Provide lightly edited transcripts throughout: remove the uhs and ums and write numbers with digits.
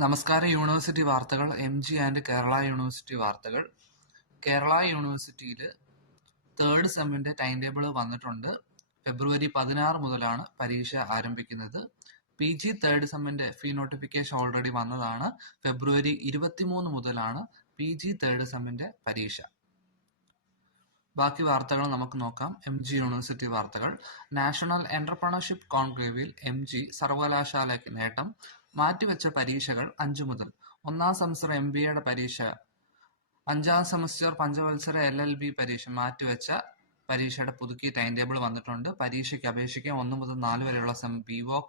നമസ്കാരം. യൂണിവേഴ്സിറ്റി വാർത്തകൾ. MG and Kerala university വാർത്തകൾ. കേരള യൂണിവേഴ്സിറ്റിയിൽ തേർഡ് സെമ്മിന്റെ ടൈം ടേബിൾ വന്നിട്ടുണ്ട്. ഫെബ്രുവരി 16 മുതലാണ് പരീക്ഷ ആരംഭിക്കുന്നത്. PG തേർഡ് സെമ്മിന്റെ ഫീ നോട്ടിഫിക്കേഷൻ ഓൾറെഡി വന്നതാണ്. ഫെബ്രുവരി 23 മുതലാണ് PG തേർഡ് സെമ്മിന്റെ പരീക്ഷ. ബാക്കി വാർത്തകൾ നമുക്ക് നോക്കാം. MG യൂണിവേഴ്സിറ്റി വാർത്തകൾ. നാഷണൽ എന്റർപ്രണർഷിപ്പ് കോൺക്ലേവിൽ MG സർവകലാശാലയ്ക്ക് നേട്ടം. മാറ്റിവെച്ച പരീക്ഷകൾ 5 മുതൽ. ഒന്നാം സെമസ്റ്റർ MBAയുടെ പരീക്ഷ, 5ാം സെമസ്റ്റർ പഞ്ചവത്സര LLB പരീക്ഷ മാറ്റിവെച്ച പരീക്ഷയുടെ പുതുക്കിയ ടൈം ടേബിൾ വന്നിട്ടുണ്ട്. പരീക്ഷയ്ക്ക് അപേക്ഷിക്കാൻ 1 മുതൽ 4 വരെയുള്ള സെം BVOC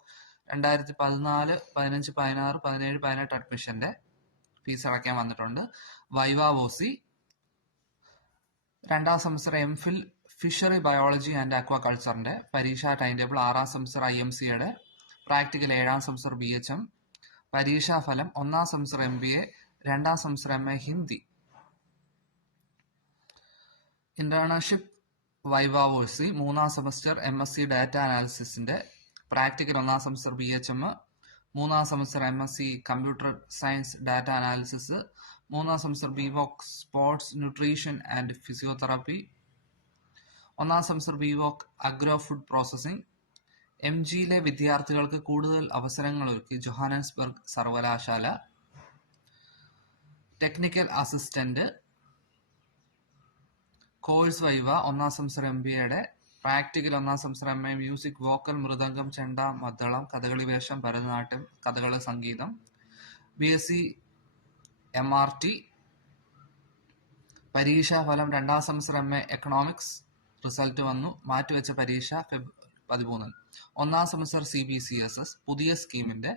2014, 15, 16, 17, 18 അഡ്മിഷന്റെ ഫീസ് അടയ്ക്കാൻ വന്നിട്ടുണ്ട്. വൈവ OC 2ാം semester MPhil fishery biology and അക്വാകൾച്ചറിന്റെ പരീക്ഷാ ടൈം ടേബിൾ, 6ാം സെമസ്റ്റർ IMCയുടെ പ്രാക്ടിക്കൽ, 7ാം സെമസ്റ്റർ BHM പരീക്ഷാഫലം, 1ാം സെമസ്റ്റർ MBA, 2ാം semester MA Hindi internship viva OC, 3ാം സെമസ്റ്റർ MSc ഡാറ്റ അനാലിസിസിന്റെ പ്രാക്ടിക്കൽ, 1ാം സെമസ്റ്റർ BHM, 3ാം semester MSc computer science data analysis, 3ാം semester BVOC sports nutrition and physiotherapy, 1ാം semester BVOC agro food processing. MGയിലെ വിദ്യാർത്ഥികൾക്ക് കൂടുതൽ അവസരങ്ങളൊരുക്കി ജോഹാനസ്ബർഗ് സർവകലാശാല. ടെക്നിക്കൽ അസിസ്റ്റന്റ് കോഴ്സ് വൈവ, 1ാം സെമസ്റ്റർ MBAയുടെ പ്രാക്ടിക്കൽ, 1ാം semester MA music, vocal, mridangam, chenda, maddalam, Kathakali വേഷം, ഭരതനാട്യം, കഥകളി സംഗീതം. BSc MRT പരീക്ഷാഫലം, 2ാം സെമസ്റ്റർ MA എക്കണോമിക്സ് റിസൾട്ട് വന്നു. മാറ്റിവെച്ച പരീക്ഷ ഫെബ്രുവരി 13. 1ാം സെമസ്റ്റർ CBCSS പുതിയ സ്കീമിന്റെ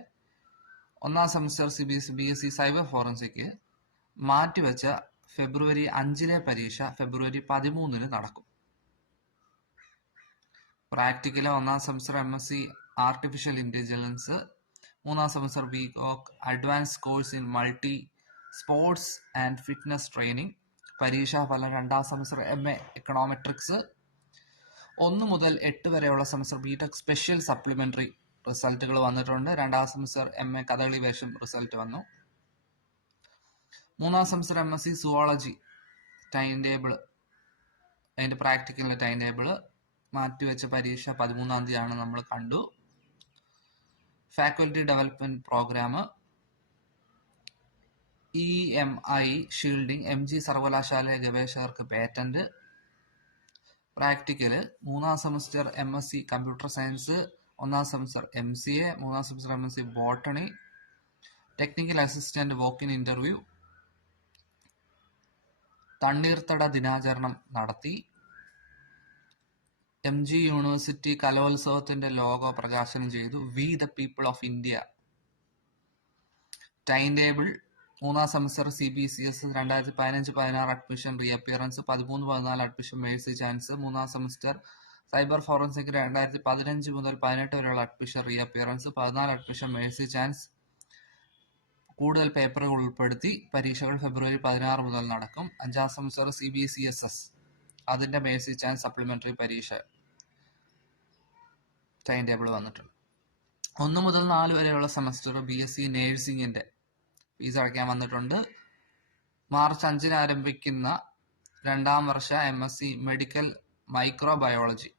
1ാം സെമസ്റ്റർ BSc സൈബർ ഫോറൻസിക് മാറ്റിവെച്ച ഫെബ്രുവരി 5 പരീക്ഷ ഫെബ്രുവരി 13 നടക്കും. പ്രാക്ടിക്കല്, 1ാം semester MSc artificial intelligence, 3ാം semester BVOC advance course in multi sports and fitness training. പരീക്ഷാഫലം, 2ാം സെമസ്റ്റർ MA എക്കണോമെട്രിക്സ്. 1 മുതൽ 8 വരെയുള്ള സെമസ്റ്റർ BTech സ്പെഷ്യൽ സപ്ലിമെന്ററി റിസൾട്ടുകൾ വന്നിട്ടുണ്ട്. 2ാം സെമസ്റ്റർ MA കഥകളി വേഷം റിസൾട്ട് വന്നു. 3ാം semester MSc zoology time table, അതിന്റെ പ്രാക്ടിക്കലിന്റെ ടൈം ടേബിള് മാറ്റിവെച്ച പരീക്ഷ 13-ാം തീയതിയാണ് നമ്മൾ കണ്ടു. Faculty development programme EMI shielding, MG സർവകലാശാല ഗവേഷകർക്ക് പേറ്റന്റ്. പ്രാക്ടിക്കല്, 3ാം സെമസ്റ്റർ MSc കമ്പ്യൂട്ടർ സയൻസ്, 1ാം സെമസ്റ്റർ MCA, 3ാം semester MSc botany. Technical assistant walk-in interview. തണ്ണീർത്തട ദിനാചരണം നടത്തി. MG യൂണിവേഴ്സിറ്റി കലോത്സവത്തിന്റെ ലോഗോ പ്രകാശനം ചെയ്തു. We the people of India. Time table, 3ാം semester CBCS 2015-16 admission reappearance, 13-14 admission mercy chance. 3ാം സെമസ്റ്റർ സൈബർ ഫോറൻസിക് 2015 മുതൽ 18 വരെയുള്ള admission reappearance, 14 admission mercy chance. കൂടുതൽ പേപ്പറുകൾ ഉൾപ്പെടുത്തി. പരീക്ഷകൾ ഫെബ്രുവരി 16 മുതൽ നടക്കും. 5ാം സെമസ്റ്റർ CBCSS അതിന്റെ മേഴ്സി ചാൻസ് സപ്ലിമെന്ററി പരീക്ഷ ടൈം ടേബിൾ വന്നിട്ടുണ്ട്. 1 മുതൽ 4 വരെയുള്ള സെമസ്റ്റർ BSc നേഴ്സിംഗിന്റെ ഫീസ് അടയ്ക്കാൻ വന്നിട്ടുണ്ട്. മാർച്ച് 5 ആരംഭിക്കുന്ന 2ാം വർഷ MSc മെഡിക്കൽ മൈക്രോബയോളജി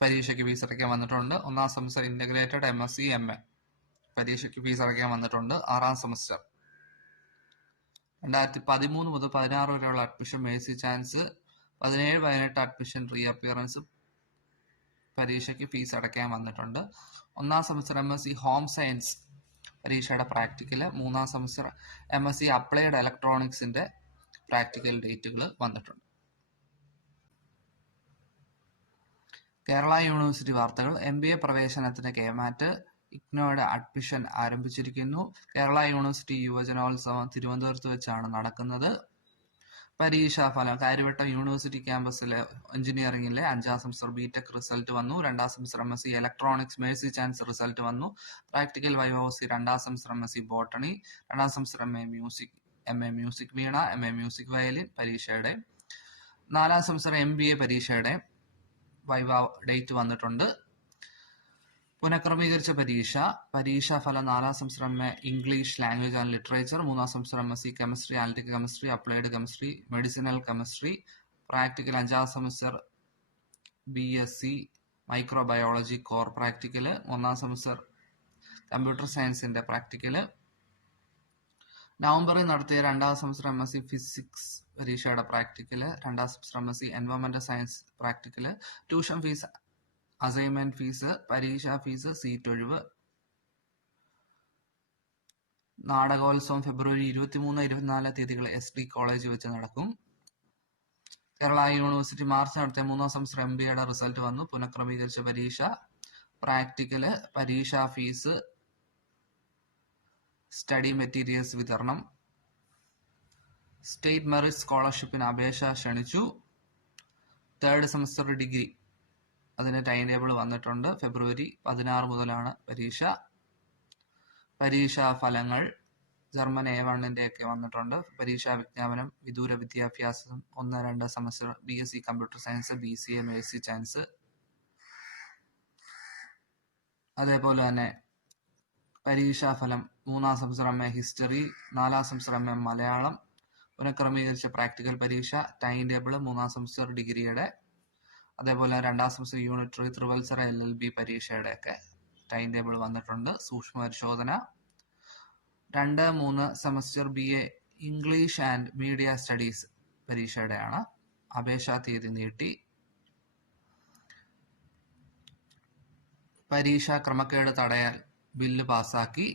പരീക്ഷയ്ക്ക് ഫീസ് അടയ്ക്കാൻ വന്നിട്ടുണ്ട്. 1ാം സെമസ്റ്റർ ഇന്റഗ്രേറ്റഡ് MSc MA പരീക്ഷയ്ക്ക് ഫീസ് അടയ്ക്കാൻ വന്നിട്ടുണ്ട്. 6ാം സെമസ്റ്റർ 2013 മുതൽ 16 വരെയുള്ള admission mercy chance, 17-18 admission reappearance പരീക്ഷയ്ക്ക് ഫീസ് അടയ്ക്കാൻ വന്നിട്ടുണ്ട്. 1ാം സെമസ്റ്റർ MSc ഹോം സയൻസ് പരീക്ഷയുടെ പ്രാക്ടിക്കല്, 3ാം സെമസ്റ്റർ MSc അപ്ലൈഡ് ഇലക്ട്രോണിക്സിന്റെ പ്രാക്ടിക്കൽ ഡേറ്റുകൾ വന്നിട്ടുണ്ട്. കേരള യൂണിവേഴ്സിറ്റി വാർത്തകൾ. MBA പ്രവേശനത്തിന് KMAT ഇഗ്നോയുടെ അഡ്മിഷൻ ആരംഭിച്ചിരിക്കുന്നു. കേരള യൂണിവേഴ്സിറ്റി യുവജനോത്സവം തിരുവനന്തപുരത്ത് വെച്ചാണ് നടക്കുന്നത്. പരീക്ഷാഫലം, കാര്യവട്ടം യൂണിവേഴ്സിറ്റി ക്യാമ്പസിലെ എഞ്ചിനീയറിംഗിലെ 5ാം സെമസ്റ്റർ BTech റിസൾട്ട് വന്നു. 2ാം semester MSc electronics mercy chance result വന്നു. പ്രാക്ടിക്കൽ വൈവ OC 2ാം സെമസ്റ്റർ MSc ബോട്ടണി, 2ാം semester MA music veena, MA music violin പരീക്ഷയുടെ, 4ാം സെമസ്റ്റർ MBA പരീക്ഷയുടെ വൈവ ഡേറ്റ് വന്നിട്ടുണ്ട്. പുനഃക്രമീകരിച്ച പരീക്ഷാഫലം 4ാം semester M A English language and literature, 3ാം semester M Sc chemistry, analytical chemistry, applied chemistry, medicinal chemistry, practical 5ാം semester B Sc microbiology core practical, 1ാം സെമസ്റ്റർ കമ്പ്യൂട്ടർ സയൻസിന്റെ പ്രാക്ടിക്കല്. നവംബറിൽ നടത്തിയ 2ാം സെമസ്റ്റർ എം.എസ്.സി ഫിസിക്സ് പരീക്ഷയുടെ പ്രാക്ടിക്കല്, 2ാം സെമസ്റ്റർ എം.എസ്.സി എൻവയോൺമെന്റൽ science practical. Tuition fees, assignment fees, പരീക്ഷാ ഫീസ്, സീറ്റ് ഒഴിവ്. നാടകോത്സവം ഫെബ്രുവരി 23-24 തീയതികൾ SD കോളേജ് വെച്ച് നടക്കും. കേരള യൂണിവേഴ്സിറ്റി മാർച്ച് നടത്തിയ 3ാം സെമസ്റ്റർ MBAയുടെ റിസൾട്ട് വന്നു. പുനഃക്രമീകരിച്ച പരീക്ഷ, പ്രാക്ടിക്കല്, പരീക്ഷാ ഫീസ്, സ്റ്റഡി മെറ്റീരിയൽസ് വിതരണം. സ്റ്റേറ്റ് മെറിറ്റ് സ്കോളർഷിപ്പിന് അപേക്ഷ ക്ഷണിച്ചു. 3rd സെമസ്റ്റർ ഡിഗ്രി അതിന്റെ ടൈം ടേബിൾ വന്നിട്ടുണ്ട്. ഫെബ്രുവരി 16 മുതലാണ് പരീക്ഷ. പരീക്ഷാ ഫലങ്ങൾ ജർമ്മൻ A1 ഒക്കെ വന്നിട്ടുണ്ട്. പരീക്ഷാ വിജ്ഞാപനം, വിദൂര വിദ്യാഭ്യാസം 1-2 semester BSc computer science, BCA mercy chance. അതേപോലെ തന്നെ പരീക്ഷാഫലം 3ാം സെമസ്റ്റർ MA ഹിസ്റ്ററി, 4ാം സെമസ്റ്റർ MA മലയാളം. പുനഃക്രമീകരിച്ച പ്രാക്ടിക്കൽ പരീക്ഷ, ടൈം ടേബിൾ 3ാം സെമസ്റ്റർ ഡിഗ്രിയുടെ, അതേപോലെ 2ാം സെമസ്റ്റർ യൂണിറ്റ് 3 ത്രിവത്സര LLB പരീക്ഷയുടെ ഒക്കെ ടൈം ടേബിൾ വന്നിട്ടുണ്ട്. സൂക്ഷ്മ പരിശോധന 2-3 semester BA English and media studies പരീക്ഷയുടെയാണ്. അപേക്ഷാ തീയതി നീട്ടി. പരീക്ഷാ ക്രമക്കേട് തടയാൻ ബില്ല് പാസാക്കി.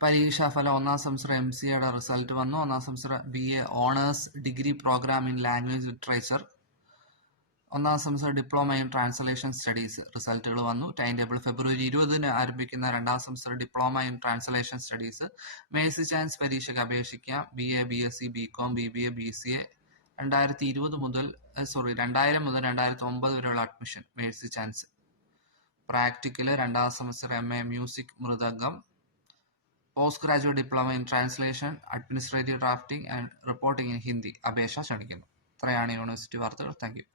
പരീക്ഷാഫലം 1ാം സെമസ്റ്റർ MCAയുടെ റിസൾട്ട് വന്നു. 1ാം semester BA honours degree programme in language literature, 1ാം semester diploma in translation studies റിസൾട്ടുകൾ വന്നു. ടൈം ടേബിൾ ഫെബ്രുവരി 20 ആരംഭിക്കുന്ന 2ാം semester diploma in translation studies. Mercy chance പരീക്ഷയ്ക്ക് അപേക്ഷിക്കാം. BA, BSc, BCom, BBA, BCA 2000 മുതൽ 2009 വരെയുള്ള അഡ്മിഷൻ മേഴ്സി ചാൻസ്. പ്രാക്ടിക്കല് 2ാം semester MA music mridangam. Post graduate diploma in translation, administrative drafting and reporting in Hindi അപേക്ഷ ക്ഷണിക്കുന്നു. ഇത്രയാണ് യൂണിവേഴ്സിറ്റി വാർത്തകൾ. Thank you.